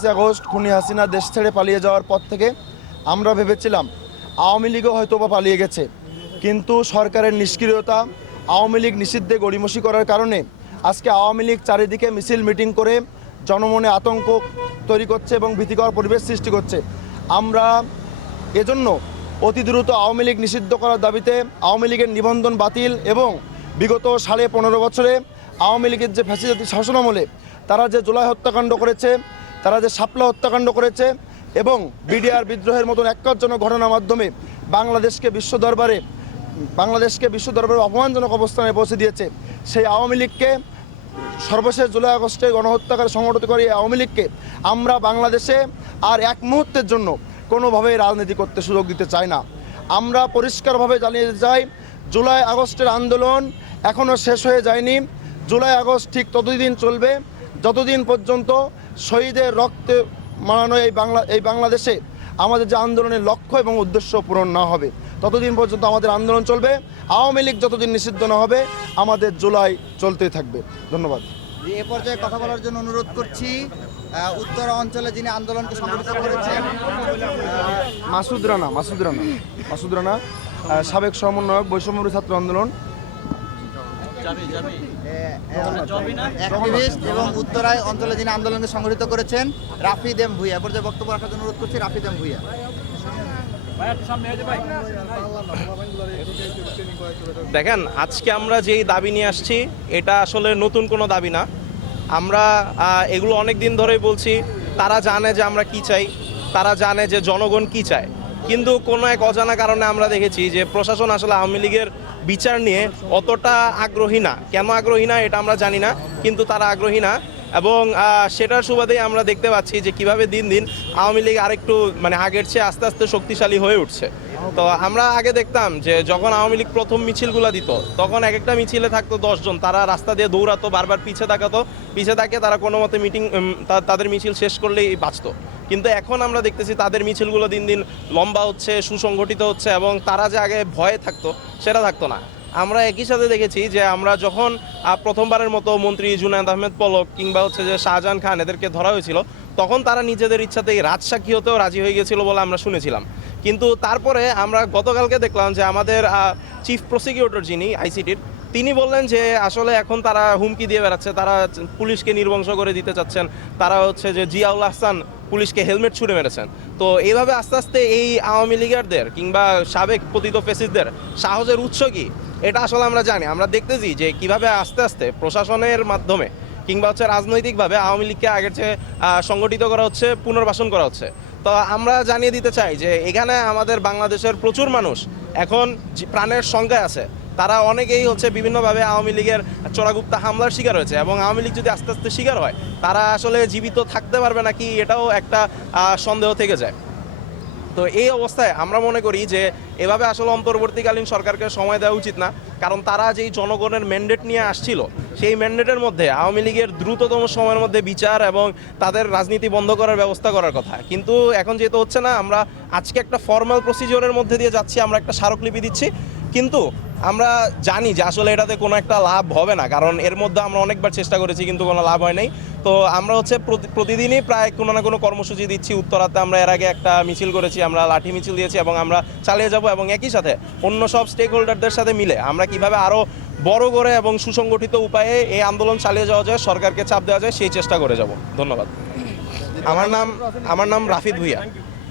5ই August খুনি হাসিনা দেশ ছেড়ে পালিয়ে যাওয়ার পর থেকে আমরা ভেবেছিলাম আওয়ামী লীগও হয়তো বা পালিয়ে গেছে, কিন্তু সরকারের নিষ্ক্রিয়তা, আওয়ামী লীগ নিষিদ্ধে গড়িমসি করার কারণে আজকে আওয়ামী লীগ চারিদিকে মিছিল মিটিং করে জনমনে আতঙ্ক তৈরি করছে এবং ভীতিকর পরিবেশ সৃষ্টি করছে। আমরা এজন্য অতি দ্রুত আওয়ামী লীগ নিষিদ্ধ করার দাবিতে আওয়ামী লীগের নিবন্ধন বাতিল এবং বিগত 15.5 বছরে আওয়ামী লীগের যে ফ্যাসিবাদী শাসনামলে তারা যে জুলাই হত্যাকাণ্ড করেছে, তারা যে শাপলা হত্যাকাণ্ড করেছে এবং বিডিআর বিদ্রোহের মতন একজনক ঘটনার মাধ্যমে বাংলাদেশকে বিশ্ব দরবারে অপমানজনক অবস্থানে পৌঁছে দিয়েছে, সেই আওয়ামী লীগকে সর্বশেষ জুলাই আগস্টে গণহত্যাকারী সংগঠিত করে আওয়ামী লীগকে আমরা বাংলাদেশে আর এক মুহূর্তের জন্য কোনোভাবেই রাজনীতি করতে সুযোগ দিতে চাই না। আমরা পরিষ্কারভাবে জানিয়ে দিতে চাই, জুলাই আগস্টের আন্দোলন এখনও শেষ হয়ে যায়নি। জুলাই আগস্ট ঠিক ততদিন চলবে যতদিন পর্যন্ত শহীদের রক্তে মানানো এই বাংলাদেশে আমাদের যে আন্দোলনের লক্ষ্য এবং উদ্দেশ্য পূরণ না হবে, ততদিন পর্যন্ত আমাদের আন্দোলন চলবে। আওয়ামী লীগ যতদিন নিষিদ্ধ না হবে আমাদের জুলাই চলতেই থাকবে। ধন্যবাদ। এ পর্যায়ে কথা বলার জন্য অনুরোধ করছি উত্তর অঞ্চলে যিনি আন্দোলনকে সংগঠিত করেছেন মাসুদ রানা, সাবেক সমন্বয়ক বৈষম্যবিরোধী ছাত্র আন্দোলন, অ্যাক্টিভিস্ট এবং উত্তরায় অঞ্চলে যিনি আন্দোলনকে সংগঠিত করেছেন রাফিদ এম ভুঁইয়া। এ পর্যায়ে বক্তব্য রাখার জন্য অনুরোধ করছি রাফিদ এম ভুঁইয়া। দেখেন, আজকে আমরা যেই দাবি নিয়ে আসছি এটা আসলে নতুন কোনো দাবি না। আমরা এগুলো অনেক দিন ধরেই বলছি। তারা জানে যে আমরা কি চাই, তারা জানে যে জনগণ কি চায়, কিন্তু কোনো এক অজানা কারণে আমরা দেখেছি যে প্রশাসন আসলে আওয়ামী লীগের বিচার নিয়ে অতটা আগ্রহী না। কেন আগ্রহী না এটা আমরা জানি না, কিন্তু তারা আগ্রহী না। এবং সেটার সুবাদেই আমরা দেখতে পাচ্ছি যে কিভাবে দিন দিন আওয়ামী লীগ আরেকটু আগের চেয়ে আস্তে আস্তে শক্তিশালী হয়ে উঠছে। তো আমরা আগে দেখতাম যে যখন আওয়ামী লীগ প্রথম মিছিলগুলো দিত তখন এক একটা মিছিলে থাকতো 10 জন, তারা রাস্তা দিয়ে দৌড়াতো, বারবার পিছে তাকে তারা কোনো মতে তাদের মিছিল শেষ করলেই বাঁচতো। কিন্তু এখন আমরা দেখতেছি তাদের মিছিলগুলো দিন দিন লম্বা হচ্ছে, সুসংগঠিত হচ্ছে, এবং তারা যে আগে ভয়ে থাকতো সেটা থাকতো না। আমরা একই সাথে দেখেছি যে আমরা যখন প্রথমবারের মতো মন্ত্রী জুনায়েদ আহমেদ পলক কিংবা যে শাহজাহান খান এদেরকে ধরা হয়েছিল তখন তারা নিজেদের ইচ্ছাতেই রাজসাক্ষী হতেও রাজি হয়ে গেছিল বলে আমরা শুনেছিলাম। কিন্তু তারপরে আমরা গতকালকে দেখলাম যে আমাদের চিফ প্রসিকিউটর যিনি আইসিটির, তিনি বললেন যে আসলে এখন তারা হুমকি দিয়ে বেড়াচ্ছে, তারা পুলিশকে নির্বংশ করে দিতে চাচ্ছেন, তারা যে জিয়াউল আহসান পুলিশকে হেলমেট ছুড়ে মেরেছেন। তো এইভাবে আস্তে আস্তে এই আওয়ামী লীগারদের কিংবা সাবেক পতিত ফ্যাসিস্টদের সাহসের উৎস কি এটা আসলে আমরা জানি। আমরা দেখতেছি যে কিভাবে আস্তে আস্তে প্রশাসনের মাধ্যমে কিংবা রাজনৈতিকভাবে আওয়ামী লীগকে আগের চেয়ে সংগঠিত করা হচ্ছে, পুনর্বাসন করা হচ্ছে। তো আমরা জানিয়ে দিতে চাই যে এখানে আমাদের বাংলাদেশের প্রচুর মানুষ এখন প্রাণের সংখ্যায় আছে। তারা অনেকেই বিভিন্নভাবে আওয়ামী লীগের চোরাগুপ্তা হামলার শিকার হয়েছে, এবং আওয়ামী লীগ যদি আস্তে আস্তে শিকার হয় তারা আসলে জীবিত থাকতে পারবে নাকি এটাও একটা সন্দেহ থেকে যায়। তো এই অবস্থায় আমরা মনে করি যে এভাবে আসলে অন্তর্বর্তীকালীন সরকারকে সময় দেওয়া উচিত না, কারণ তারা যেই জনগণের ম্যান্ডেট নিয়ে আসছিল সেই ম্যান্ডেটের মধ্যে আওয়ামী লীগের দ্রুততম সময়ের মধ্যে বিচার এবং তাদের রাজনীতি বন্ধ করার ব্যবস্থা করার কথা। কিন্তু এখন যেহেতু হচ্ছে না, আমরা আজকে একটা ফর্মাল প্রসিজিওরের মধ্যে দিয়ে যাচ্ছি, আমরা একটা স্মারকলিপি দিচ্ছি, কিন্তু আমরা জানি যে আসলে এটাতে কোনো একটা লাভ হবে না, কারণ এর মধ্যে আমরা অনেকবার চেষ্টা করেছি কিন্তু কোনো লাভ হয় নাই। তো আমরা প্রতিদিনই প্রায় কোনো না কোনো কর্মসূচি দিচ্ছি। উত্তরাতে আমরা এর আগে একটা মিছিল করেছি, আমরা লাঠি মিছিল দিয়েছি, এবং আমরা চালিয়ে যাব, এবং একই সাথে অন্য সব স্টেক হোল্ডারদের সাথে মিলে আমরা কিভাবে আরও বড় করে এবং সুসংগঠিত উপায়ে এই আন্দোলন চালিয়ে যাওয়া যায়, সরকারকে চাপ দেওয়া যায়, সেই চেষ্টা করে যাব। ধন্যবাদ। আমার নাম রাফিদ ভুঁইয়া।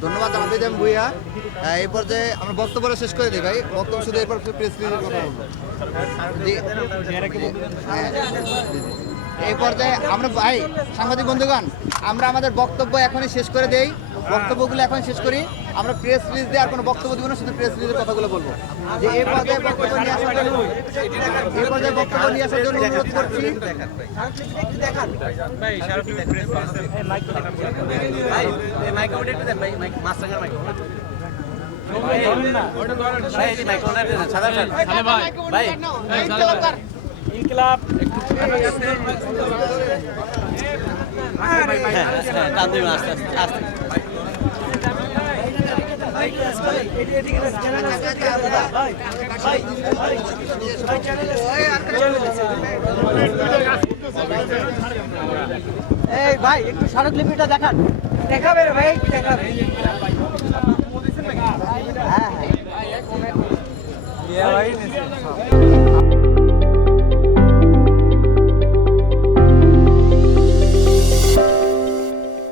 ধন্যবাদ রাফিদ এম ভুঁইয়া। এই পর্যায়ে আমরা বক্তব্য শেষ করে দিই ভাই, বক্তব্য শুধু এরপর প্রেস রিলিজের কথা বলবো। এই পর্যায়ে আমরা ভাই সাংবাদিক বন্ধুগণ, আমরা আমাদের বক্তব্য এখনই শেষ করে দেই, বক্তব্যগুলো এখন শেষ করি। আমরা প্রেস রিলিজ দিয়ে আর কোনো বক্তব্য দিব না, শুধু প্রেস রিলিজের কথাগুলো বলবো। যে এই পর্যায়ে বক্তব্য নিয়ে আসার জন্য অনুরোধ করছি। ইনকিলাব আস্তে এই ভাই একটু স্মারকলিপিটা দেখান। দেখাবে রে ভাই, দেখাবে। হ্যাঁ হ্যাঁ।